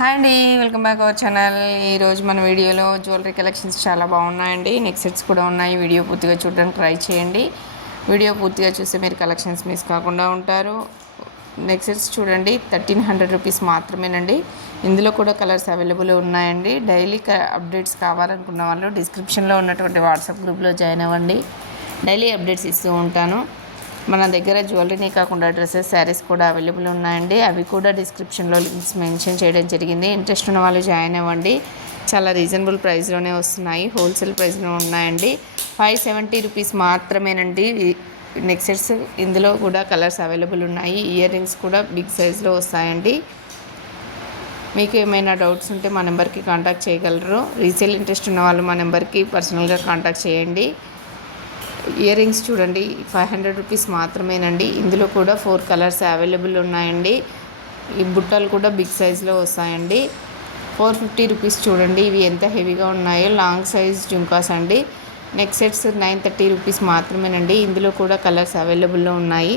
Hi అండి, welcome back our channel. ఈరోజు మన వీడియోలో జ్యువెలరీ కలెక్షన్స్ చాలా బాగున్నాయండి. నెక్ సెట్స్ కూడా ఉన్నాయి. వీడియో పూర్తిగా చూడడానికి ట్రై చేయండి. వీడియో పూర్తిగా చూస్తే మీరు కలెక్షన్స్ మిస్ కాకుండా ఉంటారు. నెక్ సెట్స్ చూడండి, 1300 రూపీస్ మాత్రమేనండి. ఇందులో కూడా కలర్స్ అవైలబుల్ ఉన్నాయండి. డైలీ అప్డేట్స్ కావాలనుకున్న వాళ్ళు డిస్క్రిప్షన్లో ఉన్నటువంటి వాట్సాప్ గ్రూప్లో జాయిన్ అవ్వండి. డైలీ అప్డేట్స్ ఇస్తూ ఉంటాను. మన దగ్గర జ్యువెలరీనే కాకుండా డ్రెస్సెస్, శారీస్ కూడా అవైలబుల్ ఉన్నాయండి. అవి కూడా డిస్క్రిప్షన్లో లింక్స్ మెన్షన్ చేయడం జరిగింది. ఇంట్రెస్ట్ ఉన్న వాళ్ళు జాయిన్ అవ్వండి. చాలా రీజనబుల్ ప్రైస్లోనే వస్తున్నాయి. హోల్సేల్ ప్రైస్లో ఉన్నాయండి. 570 రూపీస్ మాత్రమేనండి నెక్ సెట్స్. ఇందులో కూడా కలర్స్ అవైలబుల్ ఉన్నాయి. ఇయర్ రింగ్స్ కూడా బిగ్ సైజ్లో వస్తాయండి. మీకు ఏమైనా డౌట్స్ ఉంటే మా నెంబర్కి కాంటాక్ట్ చేయగలరు. రీసేల్ ఇంట్రెస్ట్ ఉన్న వాళ్ళు మా నెంబర్కి పర్సనల్గా కాంటాక్ట్ చేయండి. ఇయర్ రింగ్స్ చూడండి, 500 రూపీస్ మాత్రమేనండి. ఇందులో కూడా 4 కలర్స్ అవైలబుల్ ఉన్నాయండి. ఈ బుట్టలు కూడా బిగ్ సైజులో వస్తాయండి. 450 రూపీస్ చూడండి. ఇవి ఎంత హెవీగా ఉన్నాయో. లాంగ్ సైజ్ జుంకాస్ అండి. నెక్ సెట్స్ 930 రూపీస్ మాత్రమేనండి. ఇందులో కూడా కలర్స్ అవైలబుల్లో ఉన్నాయి.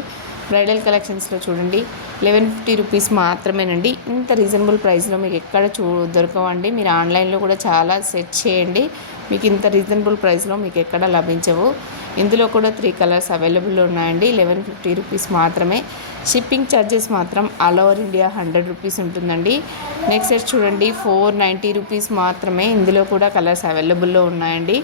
బ్రైడల్ కలెక్షన్స్లో చూడండి, 1150 రూపీస్ మాత్రమేనండి. ఇంత రీజనబుల్ ప్రైస్లో మీకు ఎక్కడ దొరకవండి. మీరు ఆన్లైన్లో కూడా చాలా సెర్చ్ చేయండి, మీకు ఇంత రీజనబుల్ ప్రైస్లో మీకు ఎక్కడ లభించవు. ఇందులో కూడా 3 కలర్స్ అవైలబుల్ ఉన్నాయండి. 1150 రూపీస్ మాత్రమే. షిప్పింగ్ ఛార్జెస్ మాత్రం ఆల్ ఓవర్ ఇండియా 100 రూపీస్ ఉంటుందండి. నెక్స్ట్ సెట్ చూడండి, 490 రూపీస్ మాత్రమే. ఇందులో కూడా కలర్స్ అవైలబుల్లో ఉన్నాయండి.